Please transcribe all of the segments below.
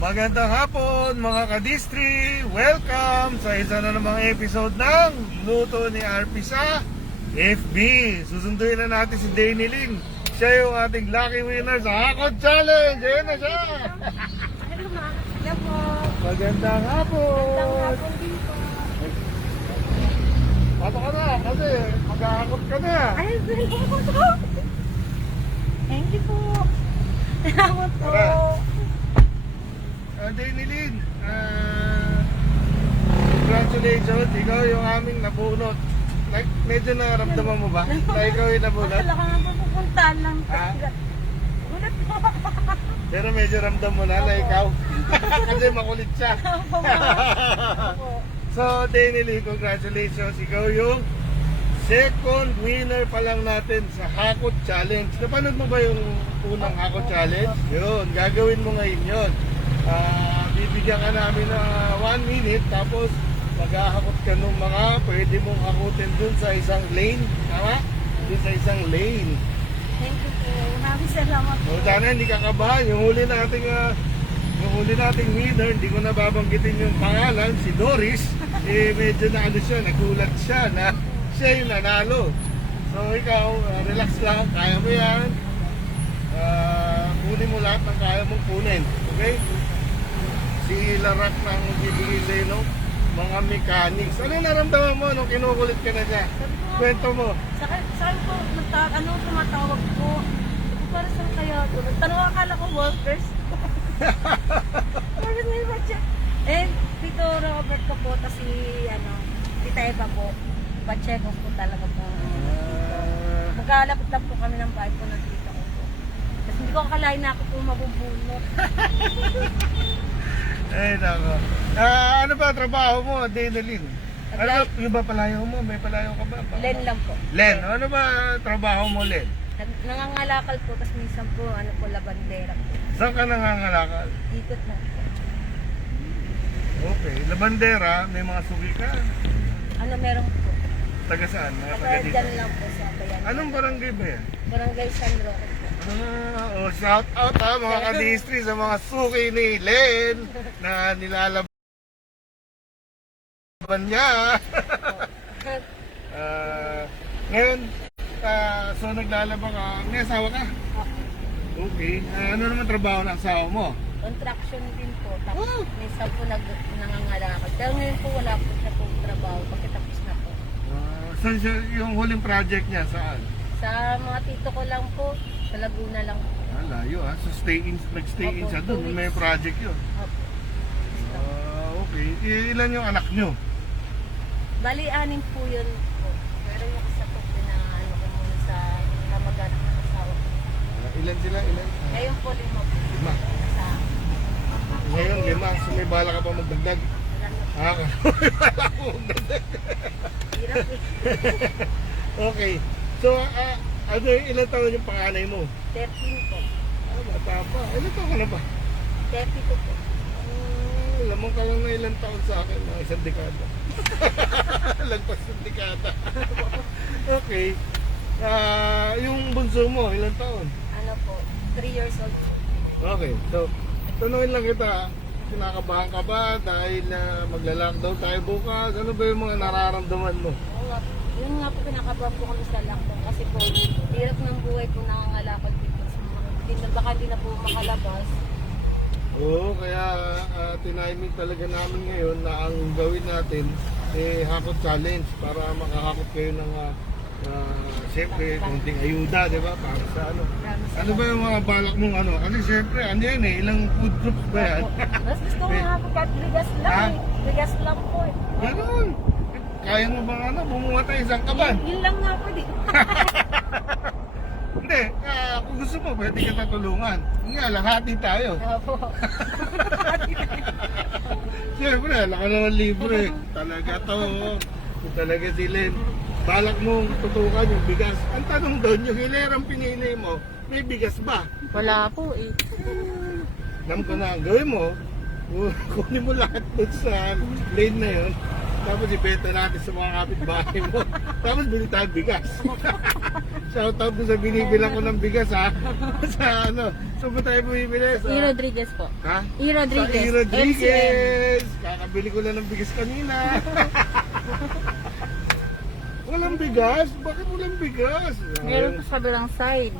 Magandang hapon mga kadistri! Welcome sa isa na namang episode ng Luto ni RP sa FB. Susunduin na natin si Danny Lin. Siya yung ating lucky winner sa Hakot Challenge. Ayan na siya! Hello mga kasila po. Magandang hapon! Magandang hapon din po. Pato ka na kasi maghahakot ka na. Ay, salamat po. Thank you po. Salamat po. Tara. Danny Lin, congratulations, ikaw yung aming nabunot. Medyo naramdaman mo ba na ikaw yung nabunot? Wala ka nga po pupuntahan lang. Ha? Ulit po. Pero medyo ramdam mo na ikaw. Kasi makulit siya. Opo. So Danny Lin, congratulations, ikaw yung second winner pa lang natin sa Hakot Challenge. Napanood mo ba yung unang Hakot Challenge? Yun, gagawin mo ngayon yun. Bibigyan ka namin na 1 minute, tapos maghahakot ka ng mga pwede mong hakutin dun sa isang lane. Tama? Dun sa isang lane. Thank you po. Maraming salamat po. So sana hindi ka kabahan. Yung huli nating winner, hindi ko na babanggitin yung pangalan, si Doris. Medyo na ano siya, nagulat siya na siya yung nanalo. So ikaw, relax lang, kaya mo yan. Kunin mo lahat ng kaya mong kunin. Okay? Si Larak nang bibigay sa'yo no? Mga mechanics. Ano yung naramdaman mo nung kinukulit ka na siya? Kwento mo. Saan po, tumatawag po? Para saan kaya ito? Nagtanong akala ko workers. Bakit may batya? Tito Robert ko po, tapos Tita Eva po. Batya ko po talaga po. Magkalapit lang po kami ng bahay po ng tita ko po. Tapos hindi ko akalain na ako po mabubunot. Nako. Ano ba trabaho mo, Danny Lin? Ano yung ba palayo mo? May palayo ka ba? Len lang po. Len, ano ba trabaho mo, Len? Nangangalakal po, tapos minsan po, labandera po. Saan ka nangangalakal? Ikot na po. Okay, labandera, may mga suki ka. Meron po. Taga saan? Mga taga Taga dito. dyan lang po sa Bayan. Anong barangay ba yan? Barangay San Roque po. Shout out mga kadistri sa mga suki ni Len na nilalaban niya. Ngayon, so naglalaba ka, may asawa ka? Okay. Ano naman trabaho ng asawa mo? Contraction din po. Tapos minsan po nangangalakal. Pero ngayon po wala po siya po trabaho. Pagkatapos na po. Saan siya, yung huling project niya, saan? Sa mga tito ko lang po, sa Laguna lang po. Layo so nag-stay in Opo, siya doon, 2 may weeks. project yun. Opo. Okay. Ilan yung anak nyo? Bali, 6 po yun po. Pero yung isa po, ko muna sa kamag-anak ng asawa ko. Ilan sila? Ilan? Ngayon po 5 po. 5. Sa Ngayon 5. So may bala ka pa magdagdag? wala na po. May bala ko magdagdag. Hirap eh. Okay. So, ilan taon yung panganay mo? 13 po. Bata pa. Ilan taon ka na ba? 32 po. Lamang ka lang na ilang taon sa akin. Mga isang dekada. Lagpas isang dekada. Okay. Yung bunso mo, ilang taon? Ano po, 3 years old po. Okay. So, tanungin lang kita. Kinakabahan ka ba dahil magla-lockdown tayo bukas? Ano ba yung mga nararamdaman mo? Oo nga po. Yun nga po, pinakabahan po kami sa lockdown kasi po, hirap ng buhay po nangangalakad dito. Baka hindi na po makalabas. Oo, kaya tiniming talaga namin ngayon na ang gawin natin Hakot Challenge para makahakot kayo ng siyempre, konting ayuda, di ba? Para sa ano. Ano ba yung mga balak mong ano? Ano siyempre, ano yan ilang food groups ba yan? Mas gusto ko nga po kahit bigas lang eh. Bigas lang po eh. Ganun. Kaya mo bang ano, bumuha tayo isang kaban? Yun lang nga po di. Hindi, kung gusto mo, pwede kita tulungan. Nga, lahati tayo. Opo. Siyempre, laka naman libre. Talaga to. Kung talaga silin. Balak mong tutukan yung bigas. Ang tanong doon, yung hilerang pinili mo, may bigas ba? Wala po eh. Alam ko na, ang gawin mo, kunin mo lahat doon sa lane na yun. Tapos ibenta natin sa mga kapitbahay mo. Tapos bili tayo bigas. Shout out po sa binibilang ko ng bigas ha. Sa ano, saan ba tayo bumibili? Sa, E. Rodriguez po. ha? E. Rodriguez. Sa E. Rodriguez. Kakabili ko lang ng bigas kanina. Walang bigas? Bakit walang bigas? Meron po sa bilang side.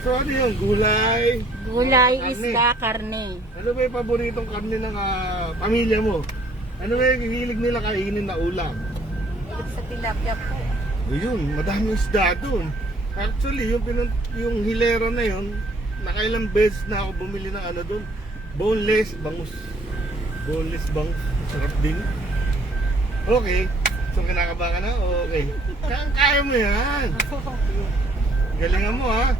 So ano yung gulay? Gulay, Karne. isda, karne. Ano ba yung paboritong karne ng pamilya mo? Ano ba yung hilig nila kainin na ulam? Sa tilapia po. Ayun, madaming isda doon. Actually, yung hilera na yun, nakailang beses na ako bumili ng ano doon. Boneless bangus. Boneless bangus. Sarap din. Okay. So, kinakaba ka na? Okay. Kaya mo yan. Galingan mo ha.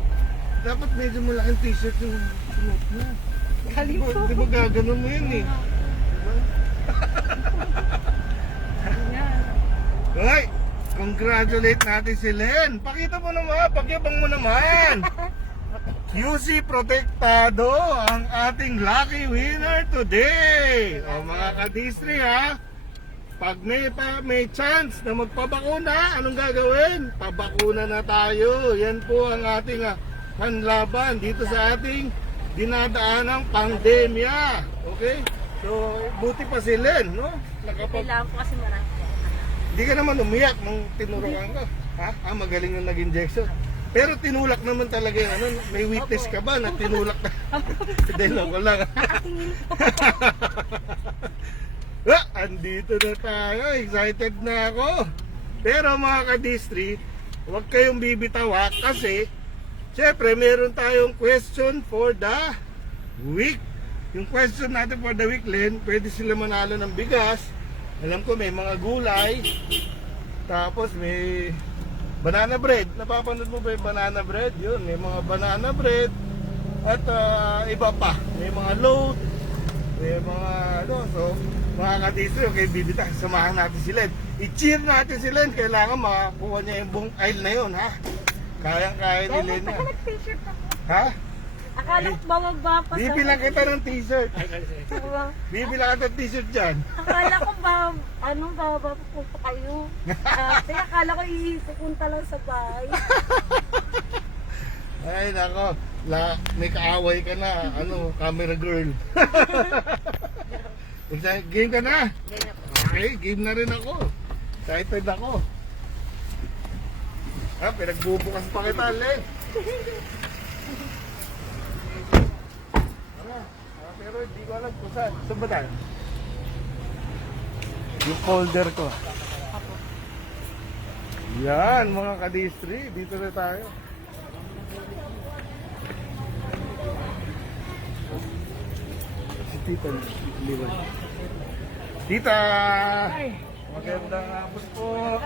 Dapat medyo malaking t-shirt yung suot mo. Kalimutan. Di ba gaganon mo yun eh? Hoy! Congratulate natin si Len. Pakita mo naman, pagyabang mo naman. QC Protektado ang ating lucky winner today. O mga kadistri ha, pag may chance na magpabakuna, anong gagawin? Pabakuna na tayo. Yan po ang ating panlaban dito sa ating dinadaanang pandemya. Okay? So, buti pa si Len, no? Kailangan po kasi marami. Hindi ka naman umiyak nung tinurukan ko. Ha? Magaling yung nag-injection. Pero tinulak naman talaga yung ano. May witness ka ba na tinulak na? Hindi, loko lang. Andito na tayo. Excited na ako. Pero mga ka-distri, huwag kayong bibitawa kasi syempre meron tayong question for the week. Yung question natin for the week, Len, pwede sila manalo ng bigas. Alam ko may mga gulay. Tapos may banana bread. Napapanood mo ba yung banana bread? Yun, may mga banana bread. At iba pa. May mga load. May mga ano. So, mga ka-distri, okay, bibita. Samahan natin si Len. I-cheer natin si Len. Kailangan makakuha niya yung buong aisle na yun, ha? Kayang-kaya ni Len yan. Nag-t-shirt ako. Ha? Akala ko bababa pa sa... Bibilang kita ng t-shirt. Bibilang kita ng t-shirt dyan. Akala ko bababa po pa kayo. Kasi akala ko ipupunta lang sa bahay. Ay, nako. May kaaway ka na. Ano, camera girl. Game ka na? Okay, game na rin ako. Excited ako. Pinagbubukas pa kita, Len. Pero hindi ko alam kung saan. Saan ba tayo? Yung folder ko. Yan, mga kadistri. Dito na tayo. Si Tita Liwan. Tita! Magandang hapon po.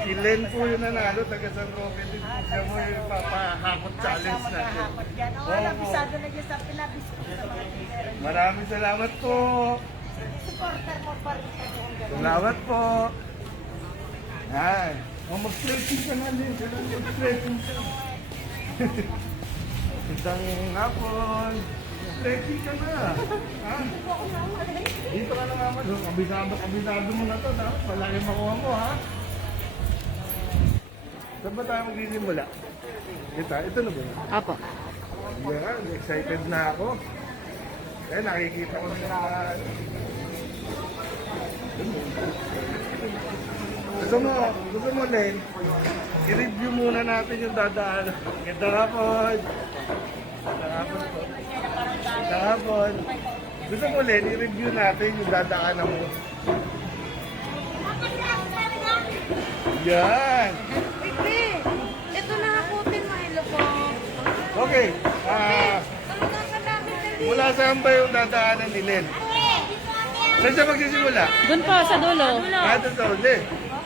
Si Len po yung nanalo. Taga San Roque din po. Siya mo yung papahakot challenge natin. Napisado na dyan sa pinabis ko sa mga tinera. Maraming salamat po. Supporter mo pa rin. Salamat po. Ay, mag-stretching ka na din. Mag-stretching ka. Magandang hapon. Stretching ka na. Ha? Dito ka na naman. Kabisado mo na to. Palaki makuha mo, ha? Saan ba tayo magsisimula? Ito na ba? Apo. Yan, excited na ako. Kaya nakikita ko na gusto mo, Len, i-review muna natin yung dadaan. Ganda hapon. Ganda hapon. Gusto mo, Len, i-review natin yung dadaanan mo. Yan. Ito na hakutin mo, ilo po. Okay. Mula saan ba yung dadaanan ni Len? Saan siya magsisimula? Doon po, sa dulo. Doon sa uli.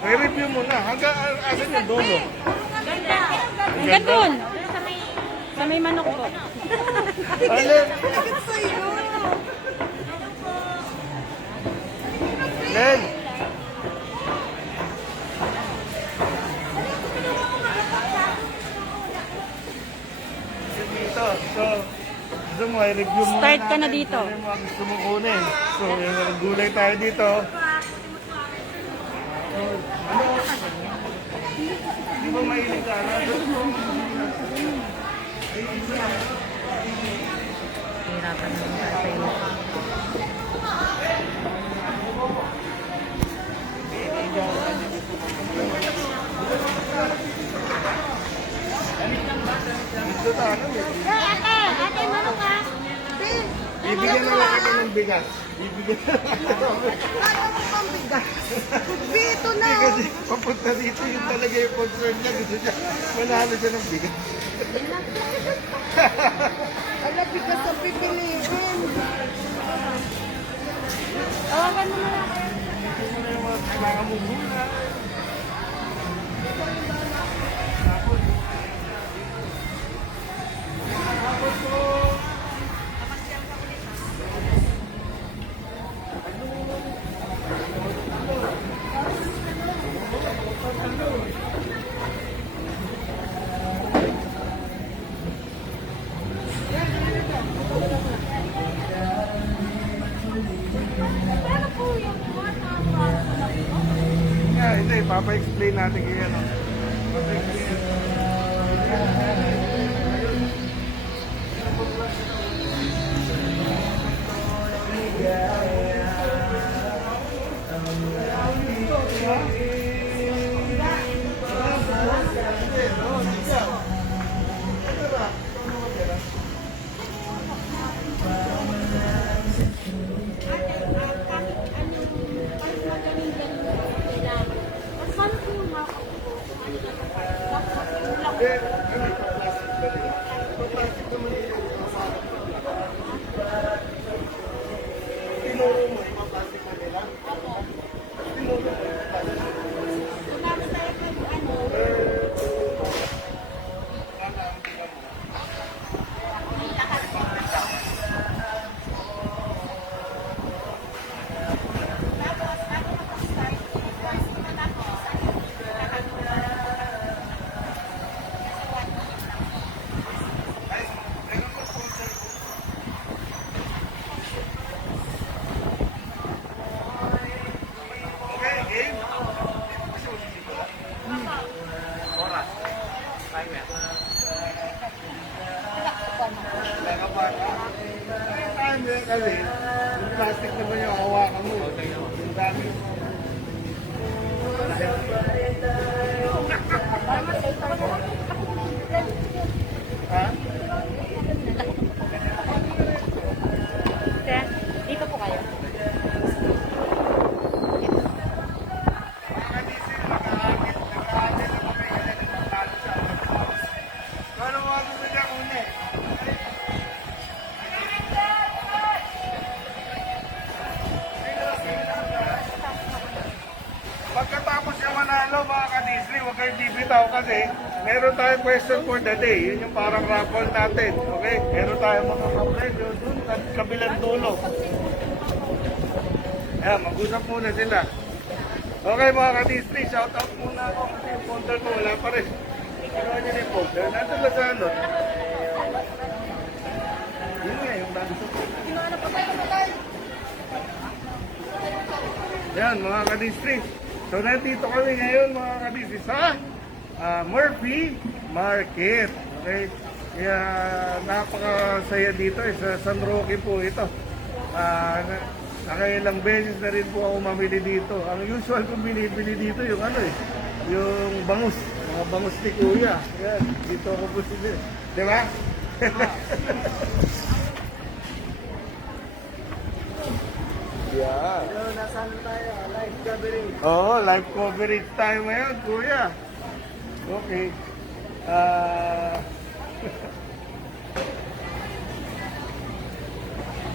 I-review muna. Hanggang asan yung dulo? Hanggang doon. Sa may manok po. Len! Len! Dito. So, gusto mo, i-review muna Start ka na natin dito. kung ano yung mga gusto mo kunin. So, yung gulay tayo dito. Di ba mahilig ka na? Hirapan naman tayo. Dito tayo. Ate, manok ka? Bibigyan na lang kita ng bigas. Bibigyan na lang kita ng bigas. Ano mo pang bigas? Dito na. Hindi kasi papunta dito yun talaga yung concern niya. Gusto niya manalo siya ng bigas. Ala, bigas ang pipiliin. Tawagan mo na lang. Ito mo na yung mga kailangan mo muna. Tapos po. Pero po yung Yeah, hindi, papa-explain natin kayo. No? Papa-explain. Tinuro mo, ipaplastic mo nila? Tinuro mo, okay, game? Oras. Timer. Wala pa. Timer kasi, yung plastic naman yung hawakan mo. Yung dami. Ha? Dito po kayo. Pagkatapos yung manalo mga ka-Disney, huwag kayong bibitaw kasi meron tayong question for the day. Yun yung parang raffle natin. Okay? Meron tayong mga kapremyo dun sa kabilang dulo. Ayan, mag-usap muna sila. Okay mga ka-Disney, shout out muna ako kasi yung folder ko wala pa rin. Ano nyo na yung folder? Nandun ba sa ano? Yun nga, yung bago sa folder. Yan mga ka-Disney. So nandito kami ngayon mga ka-Disney sa Murphy Market. Okay? Kaya napakasaya dito sa San Roque po ito. Nakailang beses na rin po ako mamili dito. Ang usual kong binibili dito yung ano yung bangus. Mga bangus ni Kuya. Yan, dito ako po sila. Di ba? Yeah. Nasaan tayo? Live gathering. Oo, live coverage tayo ngayon, Kuya. Okay.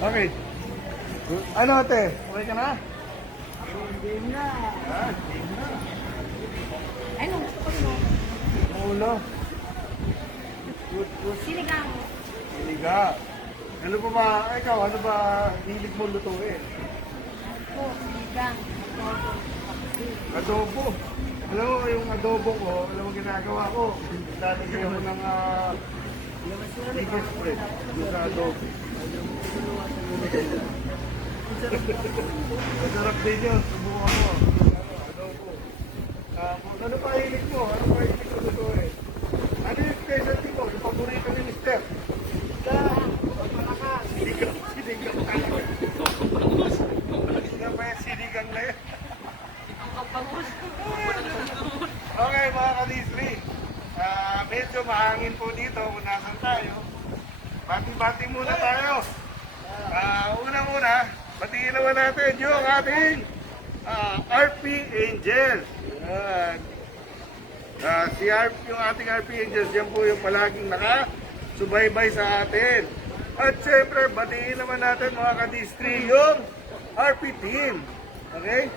Okay. Ano ate? Okay ka na? Game na. Game na. Ano, gusto ko mo? Ulo. Good. Sinigang. Siniga. Ano pa ba, ikaw, ano ba hilig mo lutuin? Po, sinigang. Adobo. Alam mo, yung adobo ko, alam mo ginagawa ko. Lalagay ako ng chicken spread doon sa adobo. Masarap din yun. Subukan mo. Adobo. Ano pa hilig mo? Ano pa hilig mo? ito eh. Ano yung specialty mo? Yung paborito ni Mister? Sinigang. Sinigang talaga. Sinigang pa yan, sinigang na yan. Okay mga kadisri. Medyo mahangin po dito kung nasan tayo. Bati-bati muna tayo. Una-una, batiin naman natin yung ating RP Angels. Yan. Si RP, yung ating RP Angels, yan po yung palaging nakasubaybay sa atin. At syempre, batiin naman natin mga kadistri yung RP Team. Okay?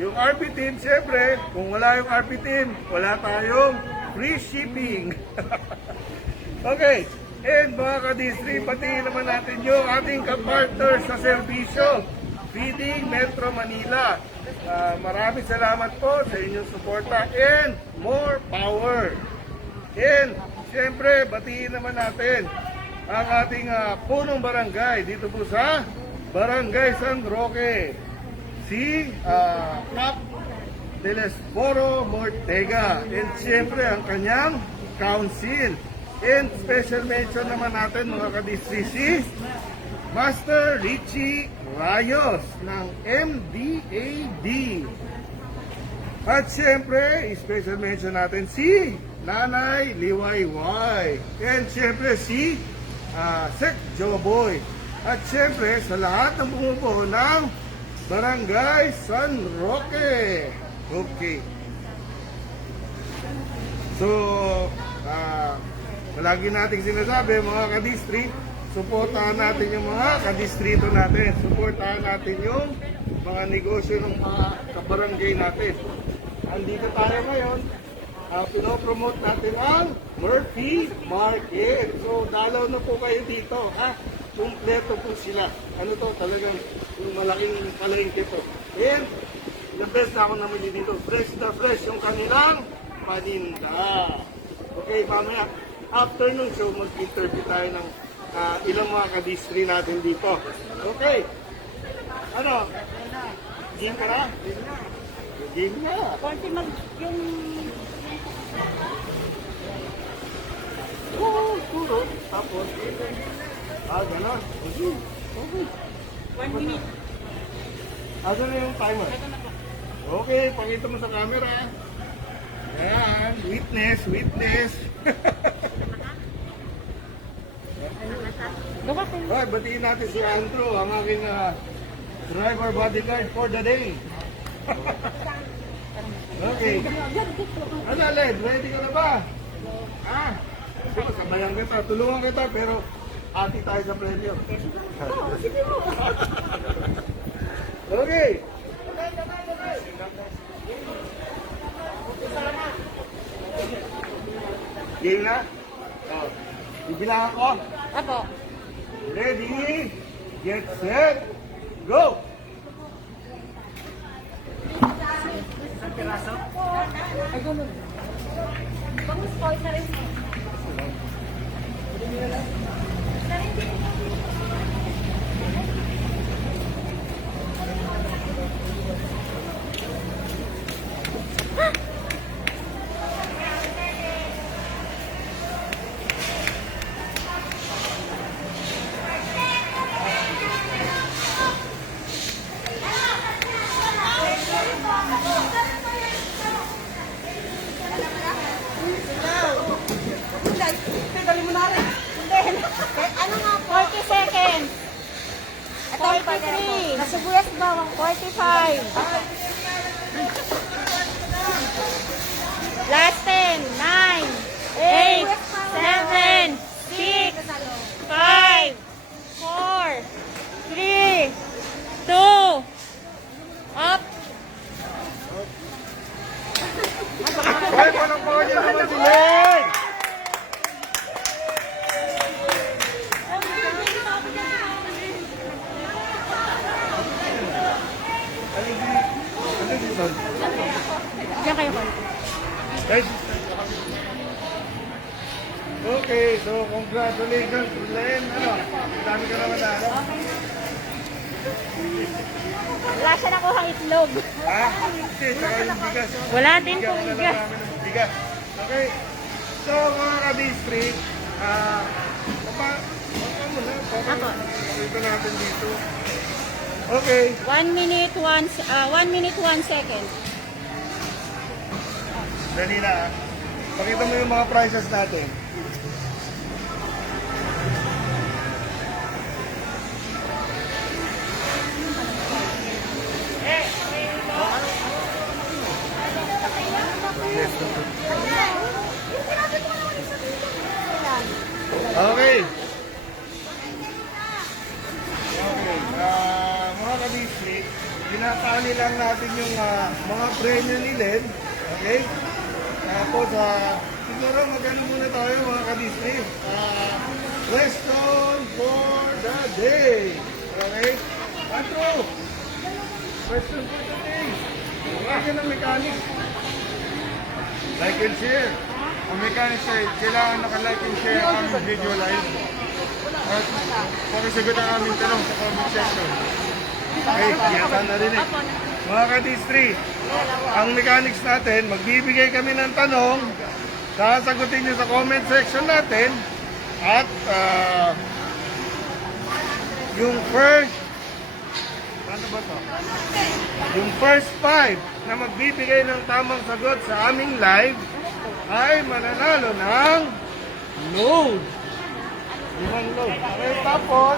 Yung RP Team, syempre, kung wala yung RP Team, wala tayong free shipping. Okay. And mga kadistri, batiin naman natin yung ating kapartner sa serbisyo, Feeding Metro Manila. Maraming salamat po sa inyong suporta and more power. And siyempre, batiin naman natin ang ating punong barangay dito po sa Barangay San Roque, si Cap Telesforo Mortega. And siyempre, ang kanyang council. And special mention naman natin mga kadistri, Master Richie Rayos ng MDAD. At syempre, special mention natin si Nanay Liwayway. And syempre si Sek Joboy. At syempre sa lahat ng bumubuo ng Barangay San Roque. Okay. So, palagi nating sinasabi mga kadistri, suportahan natin yung mga kadistrito natin. Suportahan natin yung mga negosyo ng mga kabarangay natin. Andito tayo ngayon, pinopromote natin ang Murphy Market. So, dalaw na po kayo dito, ha? Kumpleto po sila. Ano to? Talagang malaking palengke to. And, the best na ako naman dito. Fresh na fresh yung kanilang paninda. Okay, mamaya. After nung show, mag-interview tayo ng ilang mga kadistri natin dito. Okay. Ano? Game ka na? Game na. Konti mag yung... Oo, puro. Tapos, gano'n. Okay. Okay. 1 minute. Asa na yung timer? Okay, pakita mo sa camera. Ayan, witness, witness. Right, batiin natin si Andrew, ang aking driver bodyguard for the day. Okay. Ano, Led? Ready ka na ba? Sige, sabayan kita, tulungan kita, pero ati tayo sa premyo. Okay. Game na? Bibilangan ko. Apo. Ready, get set, go! Ay, gano'n. Bangus po, isa rin po. Isa rin din. Dali mo na rin. Ano nga po? 40 seconds. Ito yung pagkara po. 43. Nasibuyas bawang 45. Last 10. 9. 8. 7. 6. 5. 4. 3. 2. Up. Hoy, walang po niyo naman si Len! Ano dito? Diyan kayo ko. Guys, okay, so congratulations, Len. Ano? Ang dami ka naman na, ano? Wala siya nakuhang itlog. Ha? Hindi, saka yung bigas. Wala din Bigyan pong ko na lang bigas. namin ng bigas. So, Okay. So, mga ka-district, papa mo na, Ako. pakita natin dito. Okay. 1 minute, 1 second. Dali na. Pakita mo yung mga prices natin. Okay. Okay. Mga ka-district, pinatali lang natin yung mga premyo ni Len. Okay? Tapos, siguro magano muna tayo mga ka-district. Question for the day. Okay? Andrew, question for the day. Bakit ng mechanics? Like and share. Ang mechanics ay kailangan naka-like and share ang aming video live. At pakisagot ang aming tanong sa comment section. Okay, kiyatan na rin eh. Mga ka-district, ang mechanics natin, magbibigay kami ng tanong, sasagutin nyo sa comment section natin, at yung first, ano ba to? Yung first 5 na magbibigay ng tamang sagot sa aming live ay mananalo ng load. 5 load. Okay, tapos,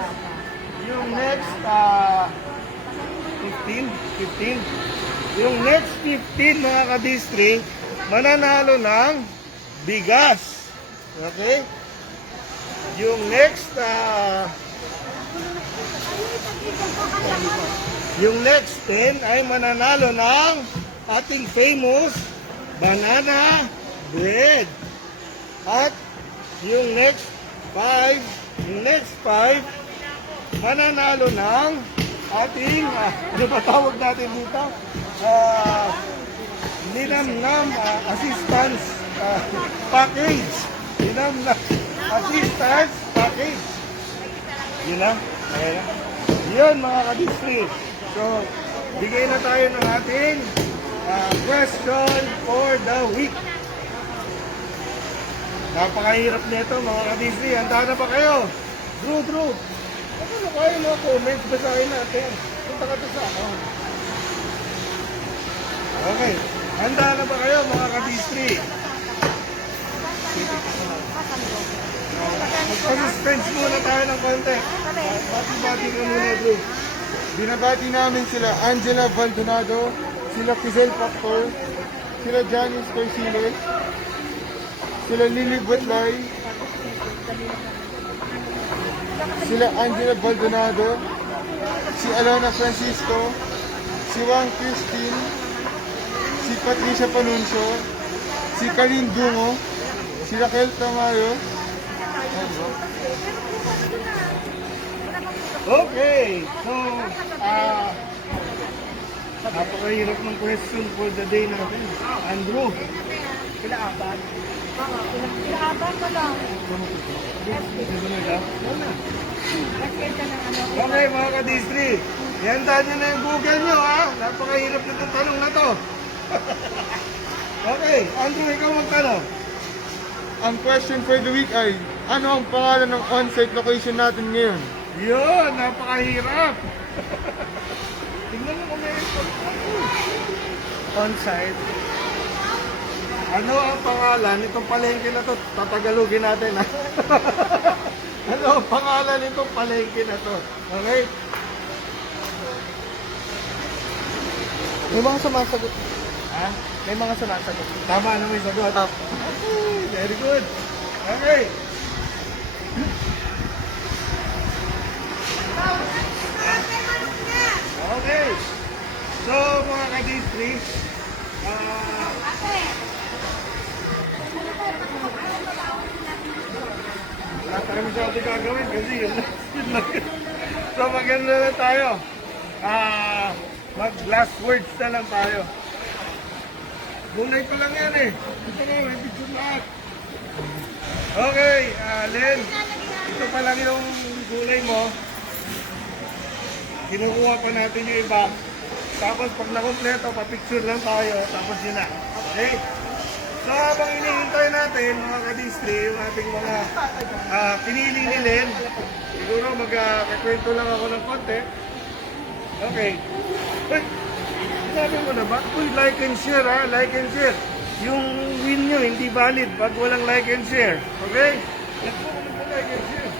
yung next 15. Yung next 15 mga ka-district, mananalo ng bigas. Okay? Yung next yung next 10 ay mananalo ng ating famous banana bread. At yung next 5, mananalo ng ating, ano ba tawag natin dito? Ninamnam assistance package. Ninamnam assistance package. Yun na. Okay na. Yun mga ka-district. So, bigay na tayo ng ating question for the week. Napakahirap nito mga ka-district. Handa na ba kayo? Drew. Ano kayo mga comments? Basahin natin. Punta ka to sa ako. Okay. Handa na ba kayo mga ka-district? Magpa-suspense muna tayo ng konti. Bati-bati ka muna, Drew. Binabati namin sila Angela Baldonado, sila Kizel Factor, sila Janice Corsiles, sila Lily Butlay, sila Angela Baldonado, si Alana Francisco, si Wang Christine, si Patricia Panuncio, si Karin Dungo, si Raquel Tamayo. Okay. So, napakahirap ng question for the day natin. Andrew. Pinaaban ko lang. Okay mga ka-district. Ihanda nyo na yung Google nyo ha. Napakahirap na itong tanong na to. Okay, Andrew, ikaw magtanong. Ang question for the week ay, ano ang pangalan ng on-site location natin ngayon? Yun, napakahirap. Tingnan mo kung may on-site. Ano ang pangalan itong palengke na to? Tatagalogin natin ha. Ano ang pangalan itong palengke na to? Okay? May mga sumasagot. Ha? May mga sumasagot. Tama na may sagot. Okay, very good. Okay. Okay. So, mga ka-district, wala tayo masyado gagawin kasi yun lang. So, maganda na tayo. Mag-last words na lang tayo. Gulay pa lang yan eh. Ito mo, may picture lahat. Okay, Len, ito pa lang yung gulay mo. Kinukuha pa natin yung iba. Tapos pag nakompleto, pa-picture lang tayo. Tapos yun na. Okay? So habang hinihintay natin mga kadistri, yung ating mga pinili ni Len, siguro magkakwento lang ako ng konti. Okay. Uy, sabi mo na ba? Uy, like and share ha, like and share. Yung win nyo hindi valid pag walang like and share. Okay? Like and share.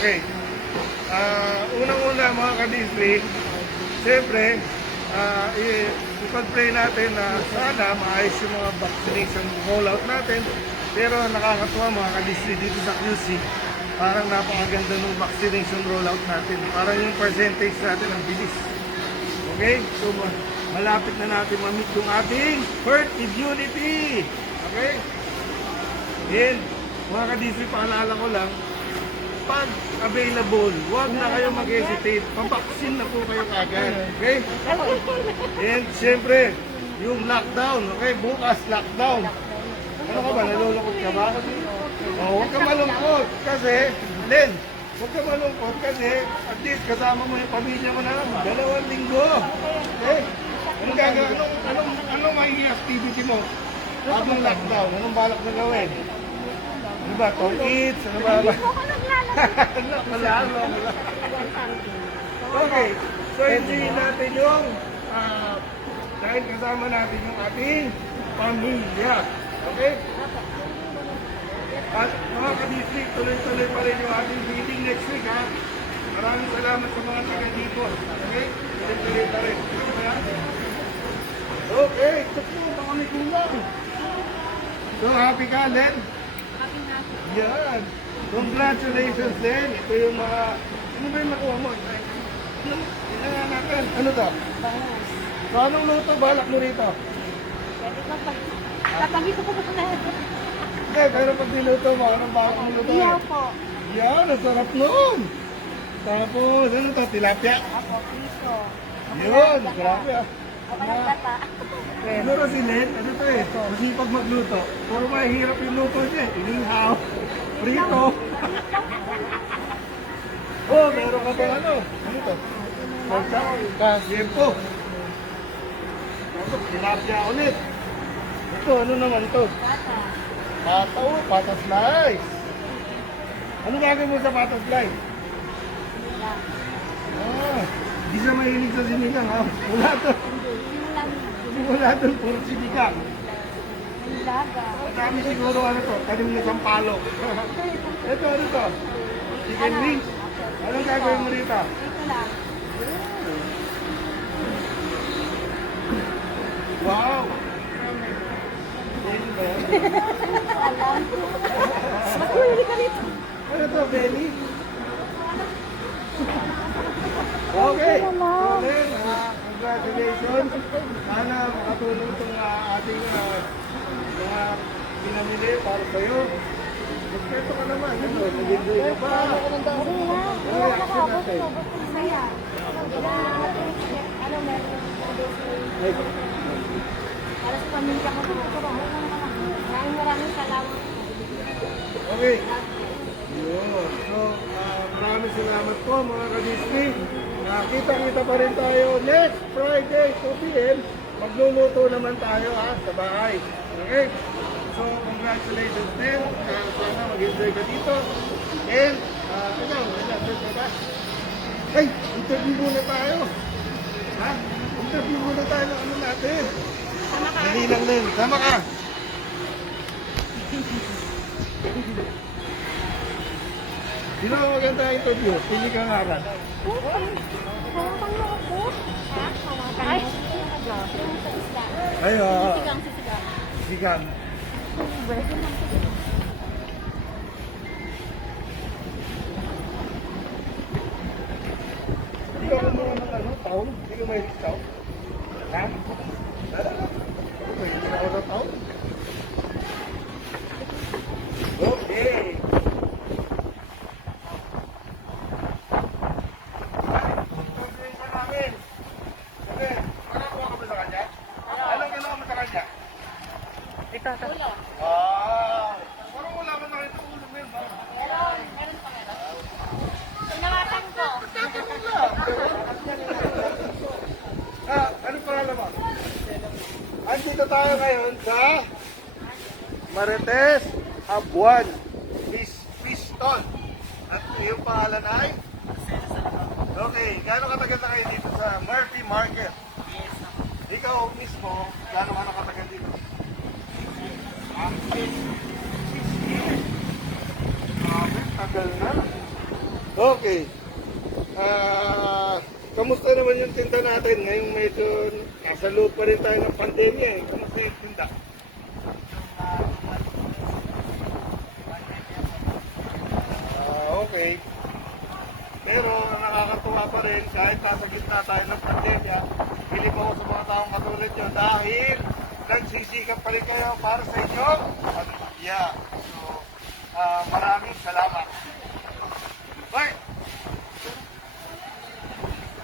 Okay. Unang-una mga kadistri, siyempre, ipag-pray natin na sana maayos yung mga vaccination rollout natin. Pero nakakatuwa mga kadistri dito sa QC, parang napakaganda ng vaccination rollout natin. Parang yung percentage natin ang bilis. Okay? So, malapit na natin ma-meet yung ating herd immunity. Okay? Then, mga kadistri, paalala ko lang, pag available, huwag na kayo mag-hesitate. Pabaksin na po kayo kagad. Okay? And siyempre, yung lockdown. Okay? Bukas, lockdown. Ano ka ba? Nalulungkot ka ba? Huwag ka malungkot. Kasi, Len, huwag ka malungkot kasi at least kasama mo yung pamilya mo na 2 linggo. Okay? Anong gagawin? Anong magiging activity mo? Habang lockdown, anong balak na gawin? Ano ba? Tall eats? Ano ba? Wala. Okay. So, enjoyin natin yung dahil kasama natin yung ating pamilya. Okay? At mga ka-district, tuloy-tuloy pa rin yung ating meeting next week ha. Maraming salamat sa mga taga-dito. Okay? Tuloy-tuloy pa rin. Okay. Baka may kulang. So, happy ka, Len? Yan. Congratulations din. Ito yung mga... Ano ba yung nakuha mo? Tingnan natin. Ano to? Bangus. So, anong luto balak mo rito? Pwede ka pag... Tatagito ko po na. Okay, pero pag niluto mo, anong balak mo luto? Iya po. Yan, ang sarap nun. Tapos, ano to? Tilapia? Ako, piso. Yun, grabe ah. Ako ng kata. Siguro si Len, ano to eh, masipag magluto. Puro mahirap yung luto niya. Inihaw, prito. Oh, meron ka pa ano? Ano to? Kasyempo. Tapos, tilapia ulit. Ito, ano naman to? Kata. Pata, oh, pata slice. Ano gagawin mo sa pata slice? Di siya mahilig sa sinigang ha. Wala to. Wala to, puro sinigang. Laga. Kami siguro ano to, tanim na sampalo. Ito, ano to? Chicken wings. Anong gagawin mo rito? Ito lang. Wow! Alam. Makuhuli ka rito. Ano to, Benny? Okay. So then, congratulations. Sana makatulong itong ating mga pinamili para sa'yo. Respeto ka naman. Ano? Nag-enjoy ka pa. Kasi na. Wala ka ako. Masaya. Ano meron? Para sa pamilya ko. Maraming salamat. Okay. Yun. So, maraming salamat po mga ka-Disney. Nakita-kita pa rin tayo next Friday, 2 p.m. Magluluto naman tayo sa bahay. Okay? So, congratulations din. Sana mag-enjoy ka dito. And, ikaw, ba? Hey, interview muna tayo. Ha? Interview muna tayo ng ano natin. Dali lang din. Sama ka. Sino ang maganda ang interview? Pili ka nga rin. Ay, Ay, oo. Sigang sa sigang. Sigang. Hindi ka kumuha ng ano, taon? Hindi ka may taon? Ha? Hindi ka ako taon? Okay. ito. Parang wala man nakita ulo mo yun. Meron pa meron. Pinawatan ko. Ano pangalan mo? Nandito tayo ngayon sa Marites Abuan Piston. At yung pangalan ay? Okay, gaano katagal na kayo dito sa Murphy Market? Ikaw mismo, gaano ka nakatagal dito? 6 years. Tagal na. Okay. Kamusta naman yung tinda natin? Ngayong medyo nasa loob pa rin tayo ng pandemya eh. Kamusta yung tinda? Okay. Pero nakakatuwa pa rin kahit nasa gitna tayo ng pandemya, bilib ako sa mga taong katulad nyo dahil nagsisikap pa rin kayo para sa inyo. Yeah. So, maraming salamat. Hoy!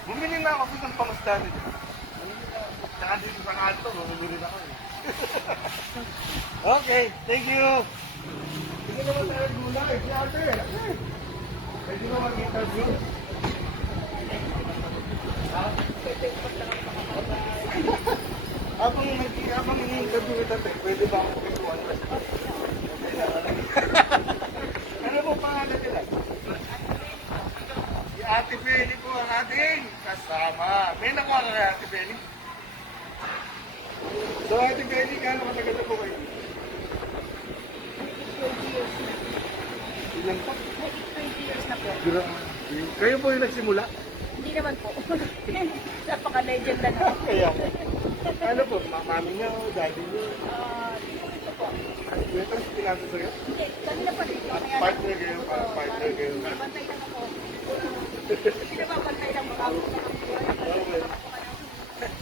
Bumili na ako ng pangusta nito. Saka dito sa kanto, bumili na ako. Okay, thank you. Hindi naman tayo gulay. Si ate. Pwede mo mag-interview. Habang ini-interview kita, pwede ba ako pagkuhan? Ano po pangalan nila? Si Ate Benny po ang ating kasama. May nakuha ka kay Ate Benny? So Ate Benny, gaano katagal na po kayo? Ilan pa? 20 years na po. Kayo po yung nagsimula? Hindi naman po. Napaka-legend na po. Kaya ano po, mami niya o daddy niyo? Ito po. Ano po ito? Pinasa sa'yo? Hindi, kanina pa dito. Kaya Partner kayo, partner kayo. bantay lang ako. Hindi na babantay lang mga ako. Okay.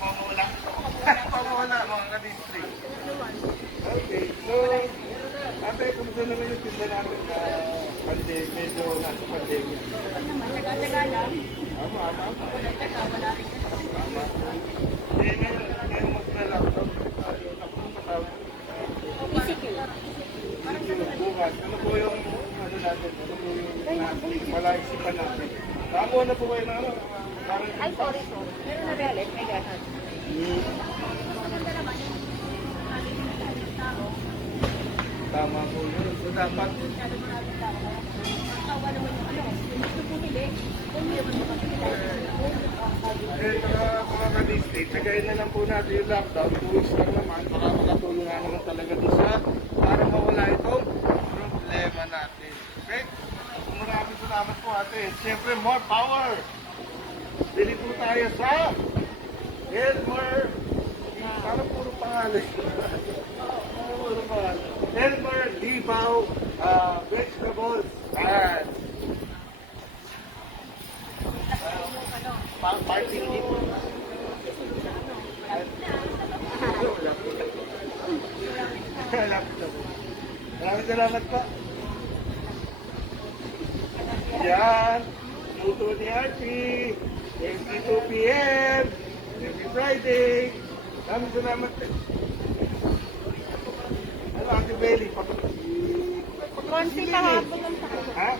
Pamawala. Pamawala mga ka-district. Okay, so, ate, kumusta naman yung tinda namin na pandemic, medyo nasa pandemic? Taga-taga lang. Ama. Taga, wala rin. Tama. Ngayon mag-lockdown tayo. Ako ang matawag. Physical. Bukas, ano po yung ano natin? Ano po yung malaisipan natin? Nakakuha na po kayo na ano? Ay, sorry. Meron na galit, may gatas. Tama po yun. So dapat Tawa naman yung ano, yung gusto bumili, kung meron naman sila. mga ka-district, tagayin na lang po natin yung lockdown. 2 weeks lang naman. Baka makatulong nga naman talaga doon sa para mawala itong problema natin. Okay? Maraming salamat po ate. Siyempre, more power! Dili po tayo sa Elmer. Parang puro pangalan. Puro pangalan. Elmer Dibaw Vegetables. Yan. Parking dito. Maraming salamat po. Yan. Luto ni Archie. Every 2 p.m. Every Friday. Maraming salamat. Ano, Ate Belly? Konti kahapon lang sa akin. Ha?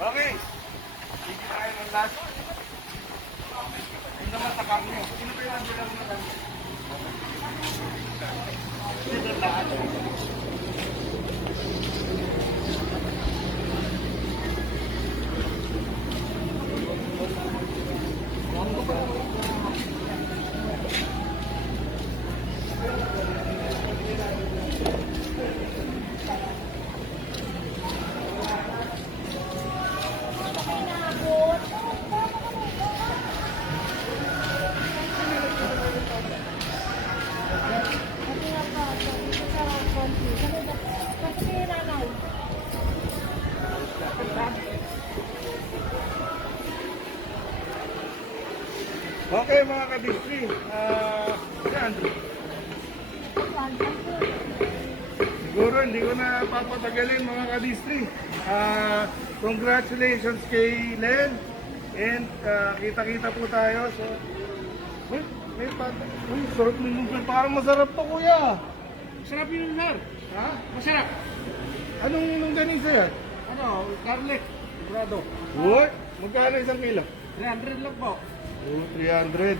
Okay. Sige tayo ng last. Hindi naman sa kami. Sino pa yung nandiyan na kami? Sino lahat? Okay mga ka-distri, yan. Siguro hindi ko na papatagalin mga ka-distri. Congratulations kay Len. And kita-kita po tayo. So, may pata. Uy, sarap ng lugar. Parang masarap to kuya. Masarap yun, sir. Ha? Masarap. Anong ganisa yan? Ano, garlic, brado. What? Magkano isang kilo? 300 lang po. Oh, 300.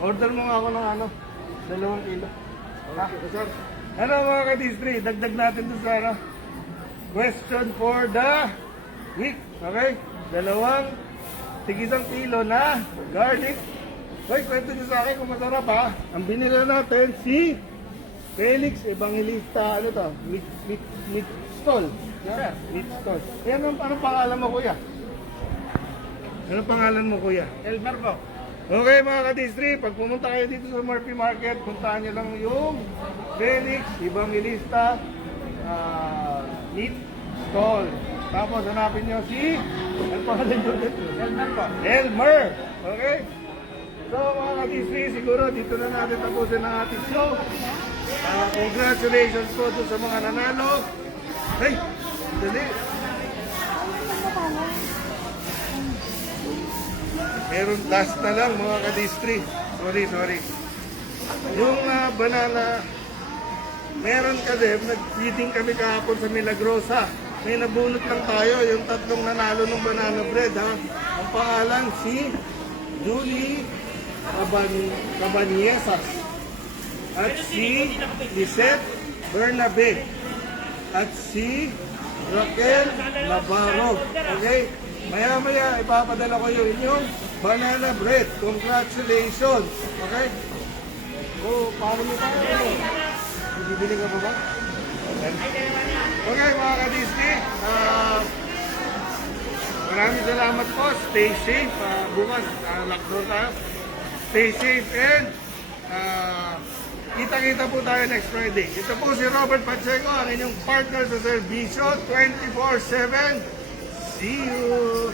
Order mo nga ako ng 2 kilo. Okay, sir. Ano mga ka-distri, dagdag natin doon sa question for the week. Okay? 2 tig-1 kilo na garlic. Hoy, kwento nyo sa akin kung masarap ha. Ang binili natin si Felix Evangelista, meat stall. Sir. Meat stall. Yan anong pangalan mo, kuya? Anong pangalan mo, kuya? Elmer po. Okay mga ka-distri, pag pumunta kayo dito sa Murphy Market, puntahan nyo lang yung Felix Evangelista Meat Stall. Tapos hanapin nyo si, ano pangalan nyo ulit? Elmer po. Elmer. Okay? So mga ka-distri, siguro dito na natin tapusin ang ating show. Congratulations po doon sa mga nanalo. Hey, dali. Meron last na lang mga ka-distri. Sorry. Yung banana, meron kasi, nag-feeding kami kahapon sa Milagrosa. May nabunot lang tayo, yung 3 nanalo ng banana bread ha. Ang pangalan si Julie Cabanyesas at si Lisette Bernabe at si Raquel Navarro. Okay? Maya ipapadala ko yung inyong banana bread. Congratulations! Okay? Paano mo tayo? Bibili ka pa ba? Okay mga ka-Disney. Maraming salamat po. Stay safe. Bukas, lockdown tayo. Stay safe and kita-kita po tayo next Friday. Ito po si Robert Pacheco, ang inyong partner sa serbisyo 24/7. See you!